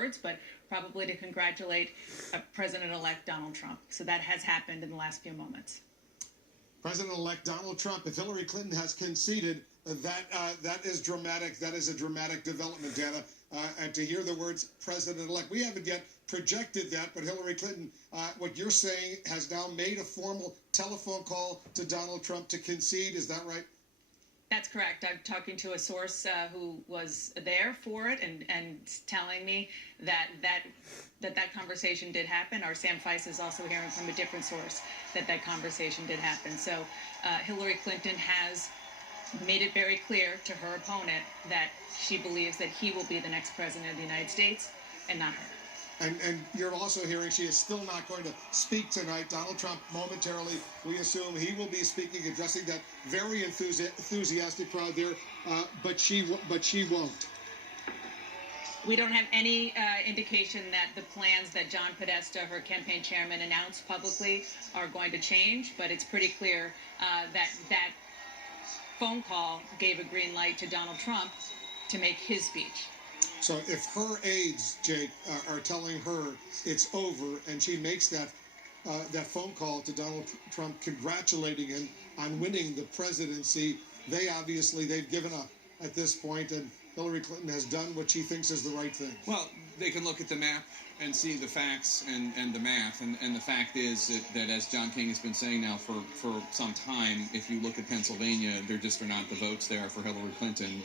words, but probably to congratulate President-elect Donald Trump. So that has happened in the last few moments. President-elect Donald Trump, if Hillary Clinton has conceded, that is dramatic. That is a dramatic development, Dana. And to hear the words President-elect, we haven't yet projected that, but Hillary Clinton, what you're saying, has now made a formal telephone call to Donald Trump to concede. Is that right? That's correct. I'm talking to a source who was there for it and telling me that conversation did happen. Our Sam Feist is also hearing from a different source that conversation did happen. So Hillary Clinton has made it very clear to her opponent that she believes that he will be the next president of the United States and not her. And you're also hearing she is still not going to speak tonight. Donald Trump, momentarily, we assume he will be speaking, addressing that very enthusiastic crowd there, but she won't. We don't have any indication that the plans that John Podesta, her campaign chairman, announced publicly are going to change, but it's pretty clear that phone call gave a green light to Donald Trump to make his speech. So if her aides, Jake, are telling her it's over, and she makes that phone call to Donald Trump congratulating him on winning the presidency, they've given up at this point, and Hillary Clinton has done what she thinks is the right thing. Well, they can look at the map and see the facts and the math, and the fact is that as John King has been saying now for some time, if you look at Pennsylvania, there just are not the votes there for Hillary Clinton.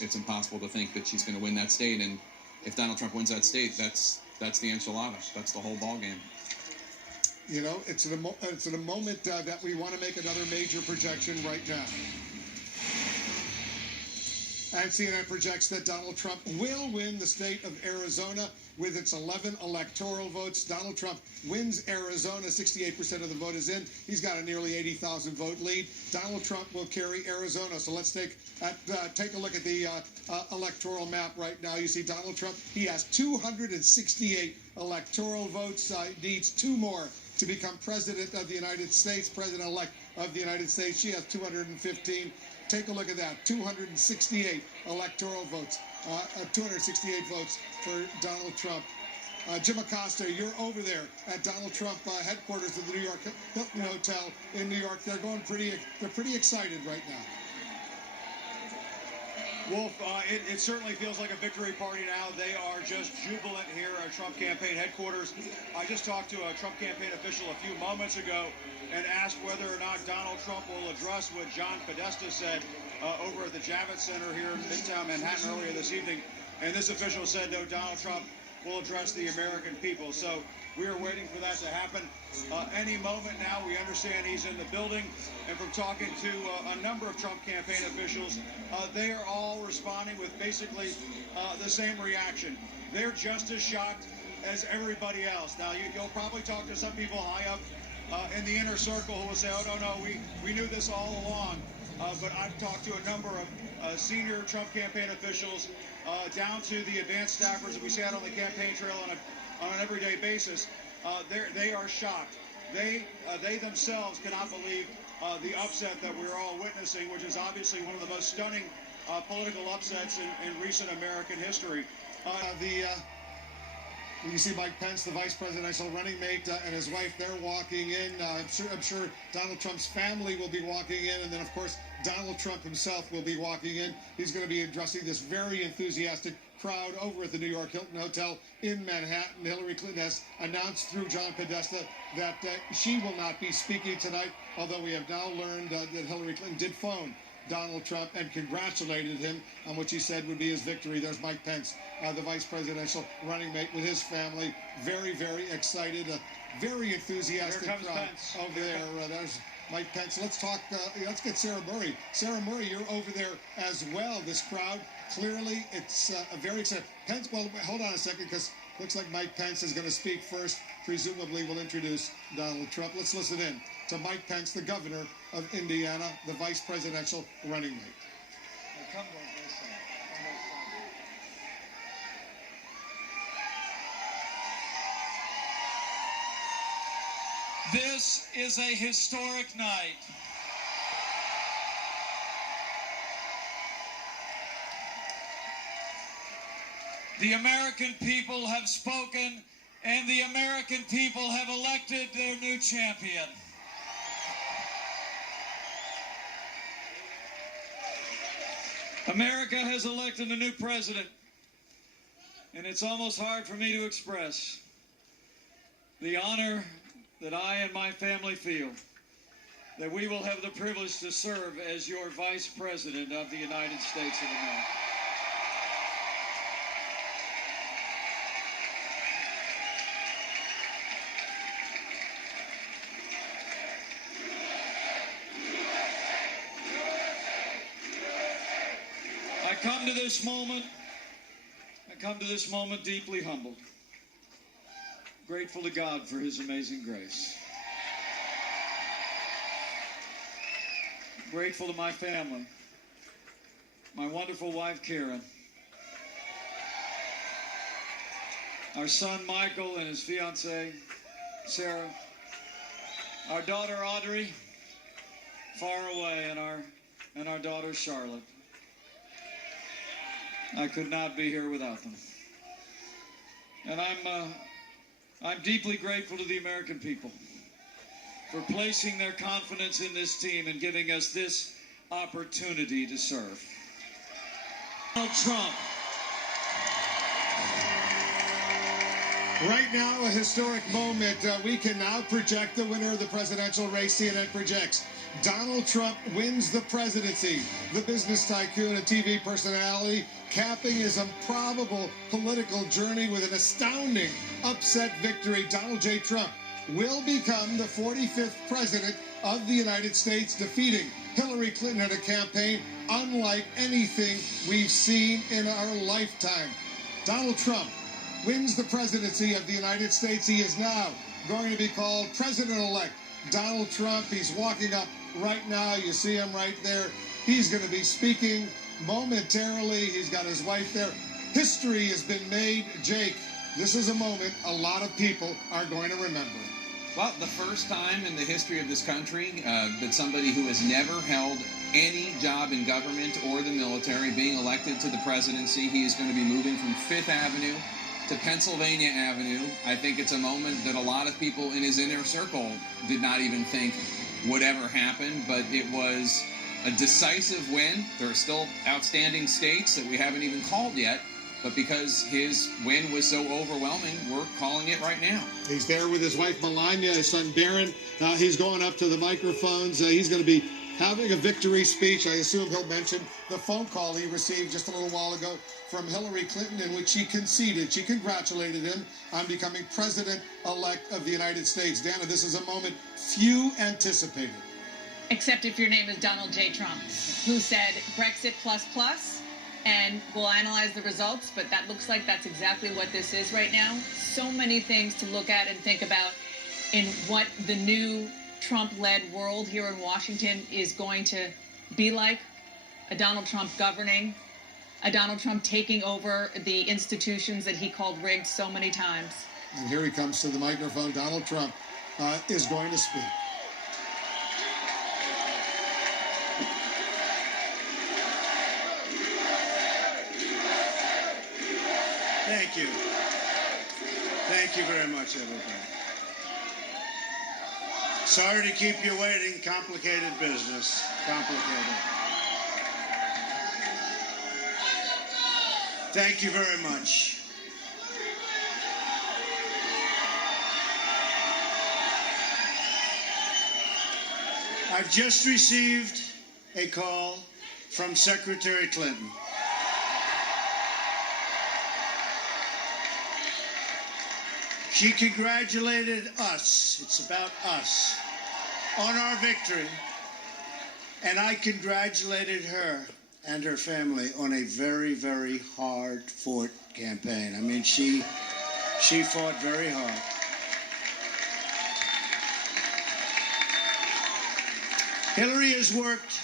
It's impossible to think that she's going to win that state, and if Donald Trump wins that state, that's the enchilada. That's the whole ballgame. You know, it's at a moment that we want to make another major projection right now. And CNN projects that Donald Trump will win the state of Arizona with its 11 electoral votes. Donald Trump wins Arizona. 68% of the vote is in. He's got a nearly 80,000 vote lead. Donald Trump will carry Arizona. So let's take a look at the electoral map right now. You see Donald Trump. He has 268 electoral votes. Needs 2 more to become president of the United States, president-elect of the United States. She has 215. Take a look at that. 268 electoral votes. 268 votes for Donald Trump. Jim Acosta, you're over there at Donald Trump headquarters of the New York Hilton Hotel in New York. They're pretty excited right now. Wolf, it certainly feels like a victory party now. They are just jubilant here at Trump campaign headquarters. I just talked to a Trump campaign official a few moments ago and asked whether or not Donald Trump will address what John Podesta said over at the Javits Center here in Midtown Manhattan earlier this evening. And this official said, no, Donald Trump will address the American people. So we are waiting for that to happen any moment now. We understand he's in the building. And from talking to a number of Trump campaign officials, they are all responding with basically the same reaction. They're just as shocked as everybody else. Now, you'll probably talk to some people high up in the inner circle who will say, oh, no, we knew this all along. But I've talked to a number of senior Trump campaign officials down to the advanced staffers that we see out on the campaign trail on an everyday basis. They are shocked. They themselves cannot believe the upset that we're all witnessing, which is obviously one of the most stunning political upsets in recent American history. You see Mike Pence, the vice presidential running mate, and his wife, they're walking in. I'm sure Donald Trump's family will be walking in, and then, of course, Donald Trump himself will be walking in. He's going to be addressing this very enthusiastic crowd over at the New York Hilton Hotel in Manhattan. Hillary Clinton has announced through John Podesta that she will not be speaking tonight, although we have now learned that Hillary Clinton did phone Donald Trump and congratulated him on what she said would be his victory. There's Mike Pence, the vice presidential running mate with his family. Very, very excited, very enthusiastic crowd over there. There's Mike Pence. Let's talk, let's get Sarah Murray. Sarah Murray, you're over there as well. This crowd, clearly, it's a very excited. Pence, well, hold on a second, because looks like Mike Pence is going to speak first. Presumably will introduce Donald Trump. Let's listen in to Mike Pence, the governor of Indiana, the vice presidential running mate. This is a historic night. The American people have spoken, and the American people have elected their new champion. America has elected a new president, and it's almost hard for me to express the honor that I and my family feel that we will have the privilege to serve as your Vice President of the United States of America. I come to this moment deeply humbled, grateful to God for his amazing grace. Grateful to my family, my wonderful wife Karen, our son Michael and his fiancée Sarah, our daughter Audrey, far away, and our daughter Charlotte. I could not be here without them. And I'm deeply grateful to the American people for placing their confidence in this team and giving us this opportunity to serve. Donald Trump. Right now, a historic moment. We can now project the winner of the presidential race. CNN projects Donald Trump wins the presidency. The business tycoon and TV personality capping his improbable political journey with an astounding upset victory. Donald J. Trump will become the 45th president of the United States, defeating Hillary Clinton in a campaign unlike anything we've seen in our lifetime. Donald Trump wins the presidency of the United States. He is now going to be called President-elect Donald Trump. He's walking up right now. You see him right there. He's going to be speaking momentarily. He's got his wife there. History has been made. Jake, this is a moment a lot of people are going to remember. Well, the first time in the history of this country that somebody who has never held any job in government or the military being elected to the presidency. He is going to be moving from Fifth Avenue to Pennsylvania Avenue. I think it's a moment that a lot of people in his inner circle did not even think would ever happen, but it was a decisive win. There are still outstanding states that we haven't even called yet, but because his win was so overwhelming, we're calling it right now. He's there with his wife Melania, his son Barron. He's going up to the microphones. He's going to be having a victory speech. I assume he'll mention the phone call he received just a little while ago from Hillary Clinton, in which she conceded. She congratulated him on becoming president-elect of the United States. Dana, this is a moment few anticipated. Except if your name is Donald J. Trump, who said Brexit plus plus, and we'll analyze the results, but that looks like that's exactly what this is right now. So many things to look at and think about in what the new Trump-led world here in Washington is going to be like. A Donald Trump governing, a Donald Trump taking over the institutions that he called rigged so many times. And here he comes to the microphone. Donald Trump is going to speak. Thank you. Thank you very much, everybody. Sorry to keep you waiting. Complicated business. Complicated. Thank you very much. I've just received a call from Secretary Clinton. She congratulated us, it's about us, on our victory. And I congratulated her and her family on a very, very hard-fought campaign. I mean, she fought very hard. Hillary has worked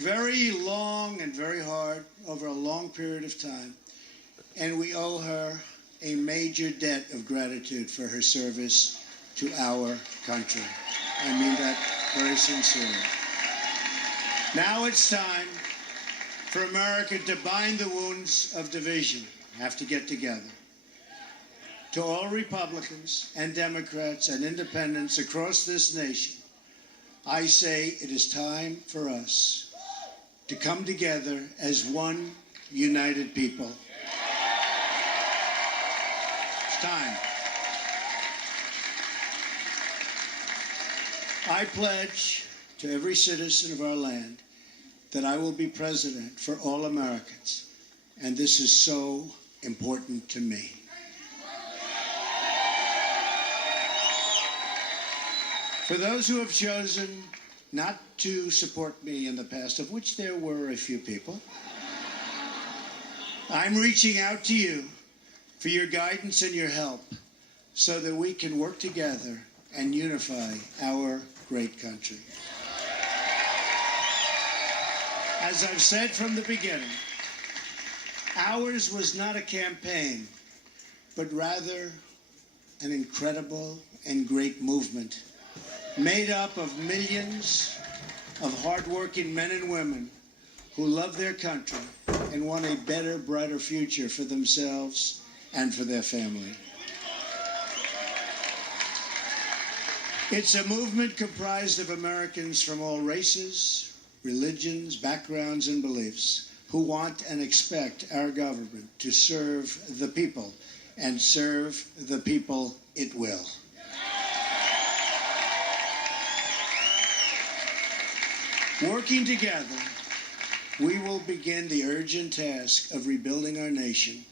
very long and very hard over a long period of time, and we owe her a major debt of gratitude for her service to our country. I mean that very sincerely. Now it's time for America to bind the wounds of division have to get together. To all Republicans and Democrats and independents across this nation, I say it is time for us to come together as one united people. It's time. I pledge to every citizen of our land that I will be president for all Americans, and this is so important to me. For those who have chosen not to support me in the past, of which there were a few people, I'm reaching out to you for your guidance and your help so that we can work together and unify our great country. As I've said from the beginning, ours was not a campaign, but rather an incredible and great movement made up of millions of hardworking men and women who love their country and want a better, brighter future for themselves and for their family. It's a movement comprised of Americans from all races, religions, backgrounds, and beliefs who want and expect our government to serve the people, and serve the people it will. Working together, we will begin the urgent task of rebuilding our nation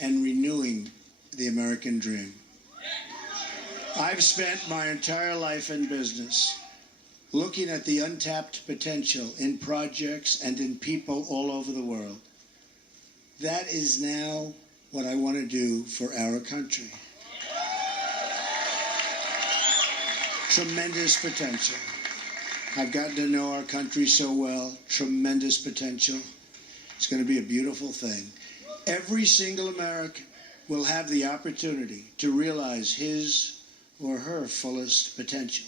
and renewing the American dream. I've spent my entire life in business looking at the untapped potential in projects and in people all over the world. That is now what I want to do for our country. Tremendous potential. I've gotten to know our country so well. Tremendous potential. It's going to be a beautiful thing. Every single American will have the opportunity to realize his or her fullest potential.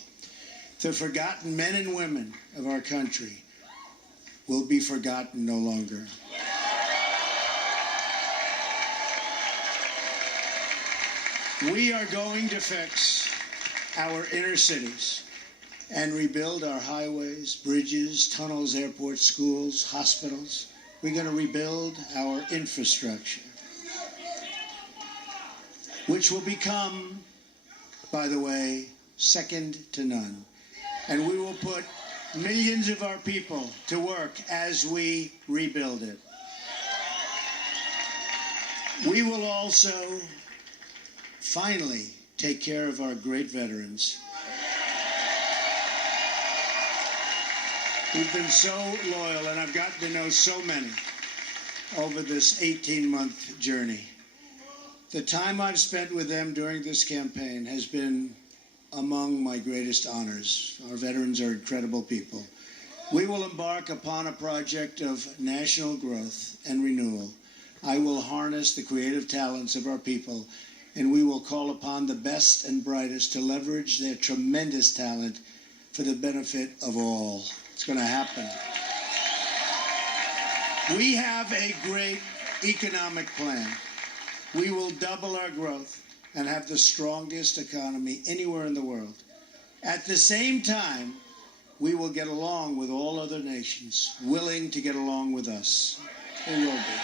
The forgotten men and women of our country will be forgotten no longer. We are going to fix our inner cities and rebuild our highways, bridges, tunnels, airports, schools, hospitals. We're going to rebuild our infrastructure, which will become, by the way, second to none. And we will put millions of our people to work as we rebuild it. We will also finally take care of our great veterans. We've been so loyal, and I've gotten to know so many over this 18-month journey. The time I've spent with them during this campaign has been among my greatest honors. Our veterans are incredible people. We will embark upon a project of national growth and renewal. I will harness the creative talents of our people, and we will call upon the best and brightest to leverage their tremendous talent for the benefit of all. It's going to happen. We have a great economic plan. We will double our growth and have the strongest economy anywhere in the world. At the same time, we will get along with all other nations, willing to get along with us. They will be.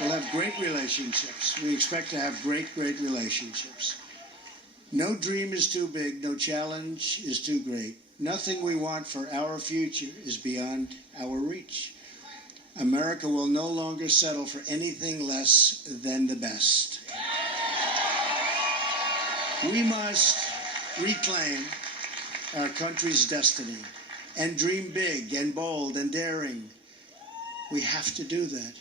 We'll have great relationships. We expect to have great relationships. No dream is too big, no challenge is too great. Nothing we want for our future is beyond our reach. America will no longer settle for anything less than the best. We must reclaim our country's destiny and dream big and bold and daring. We have to do that.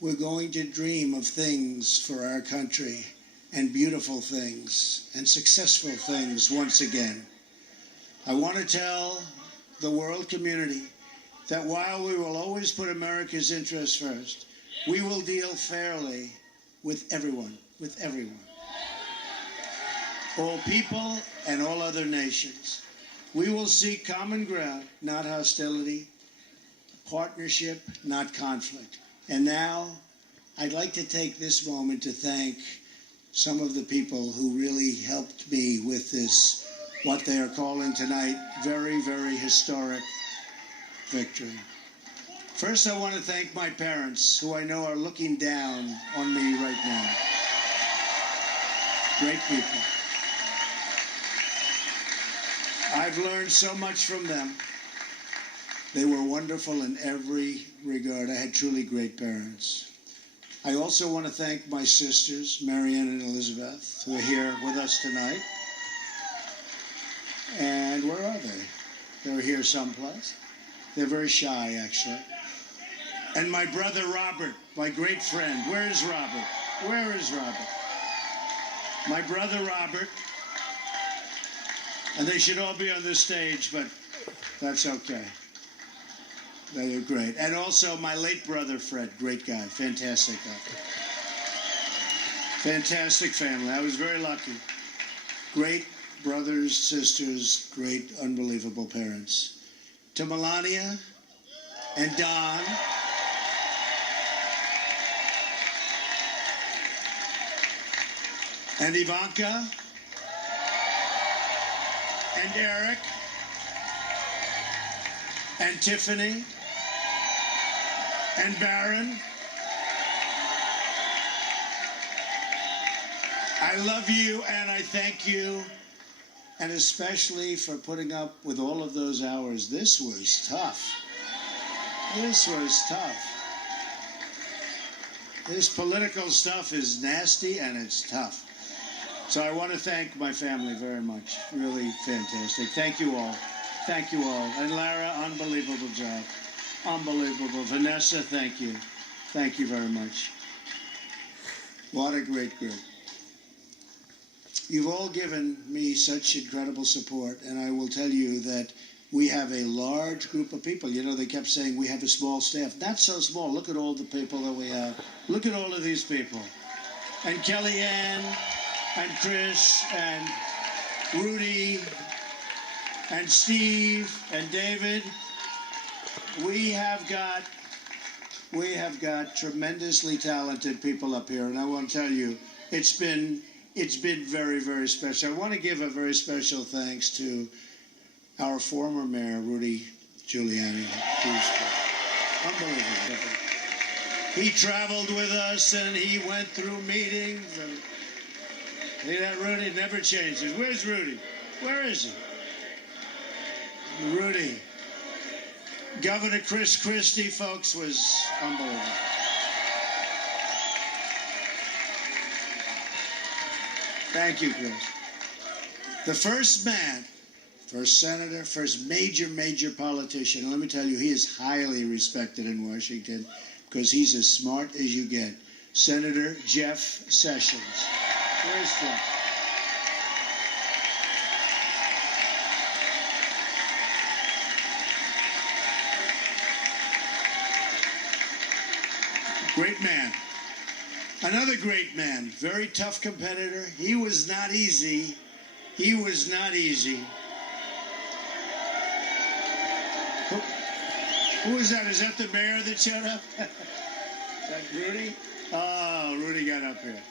We're going to dream of things for our country, and beautiful things and successful things once again. I want to tell the world community that while we will always put America's interests first, we will deal fairly with everyone, all people and all other nations. We will seek common ground, not hostility, partnership, not conflict. And now, I'd like to take this moment to thank some of the people who really helped me with this, what they are calling tonight, very, very historic victory. First, I want to thank my parents, who I know are looking down on me right now. Great people. I've learned so much from them. They were wonderful in every regard. I had truly great parents. I also want to thank my sisters, Marianne and Elizabeth, who are here with us tonight. And where are they? They're here someplace. They're very shy, actually. And my brother Robert, my great friend. Where is Robert? Where is Robert? My brother Robert. And they should all be on this stage, but that's okay. They are great. And also my late brother Fred, great guy, fantastic guy. Fantastic family. I was very lucky. Great brothers, sisters, great, unbelievable parents. To Melania and Don. And Ivanka. And Eric. And Tiffany. And Baron. I love you and I thank you, and especially for putting up with all of those hours. This was tough. This was tough. This political stuff is nasty and it's tough. So I want to thank my family very much. Really fantastic. Thank you all. Thank you all. And Lara, unbelievable job. Unbelievable. Vanessa, thank you. Thank you very much. What a great group. You've all given me such incredible support, and I will tell you that we have a large group of people. You know, they kept saying we have a small staff. Not so small. Look at all the people that we have. Look at all of these people. And Kellyanne, and Chris, and Rudy, and Steve, and David. We have got tremendously talented people up here, and I want to tell you, it's been very, very special. I want to give a very special thanks to our former mayor, Rudy Giuliani. Unbelievable. He traveled with us and he went through meetings. And see that, Rudy? Never changes. Where's Rudy? Where is he? Rudy. Governor Chris Christie, folks, was unbelievable. Thank you, Chris. The first man, first senator, first major politician, and let me tell you, he is highly respected in Washington because he's as smart as you get. Senator Jeff Sessions. Where's Jeff? Great man. Another great man, very tough competitor. He was not easy. He was not easy. Who is that? Is that the mayor that showed up? Is that Rudy? Oh, Rudy got up here.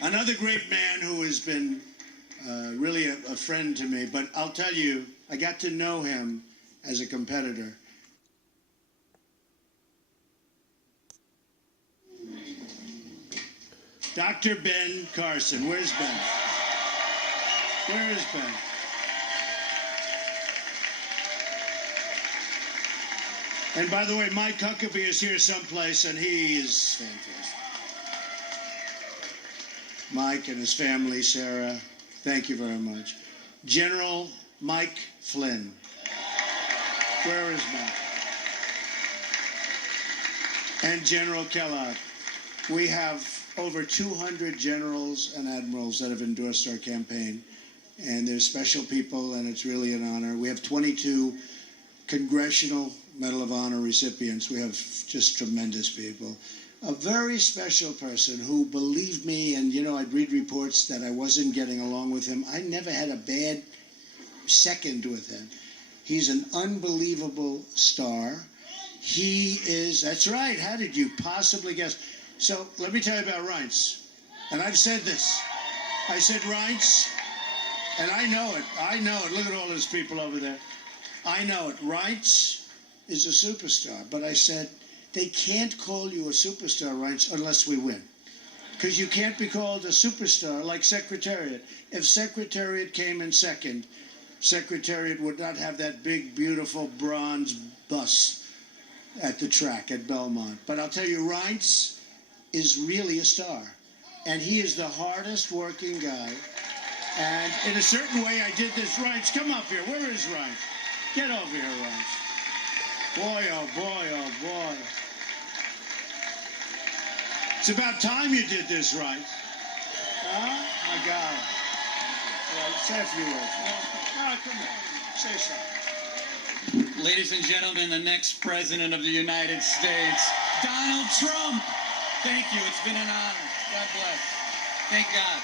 Another great man who has been really a friend to me. But I'll tell you, I got to know him as a competitor. Dr. Ben Carson. Where's Ben? Where is Ben? And by the way, Mike Huckabee is here someplace, and he is fantastic. Mike and his family, Sarah, thank you very much. General Mike Flynn. Where is Mike? And General Kellogg. We have over 200 generals and admirals that have endorsed our campaign, and they're special people, and it's really an honor. We have 22 Congressional Medal of Honor recipients. We have just tremendous people. A very special person who believed me, and you know, I'd read reports that I wasn't getting along with him. I never had a bad second with him. He's an unbelievable star. He is, that's right. How did you possibly guess? So let me tell you about Reince. And I've said this. I said Reince, and I know it. I know it. Look at all those people over there. I know it. Reince is a superstar. But I said, they can't call you a superstar, Reince, unless we win. Because you can't be called a superstar like Secretariat. If Secretariat came in second, Secretariat would not have that big, beautiful bronze bus at the track at Belmont. But I'll tell you, Reince is really a star. And he is the hardest working guy. And in a certain way, I did this. Reince, come up here. Where is Reince? Get over here, Reince. Boy, oh boy, oh boy. It's about time you did this, Reince. Huh? My God. Well, say a few words. All right, come on. Say something. Ladies and gentlemen, the next president of the United States, Donald Trump. Thank you. It's been an honor. God bless. Thank God.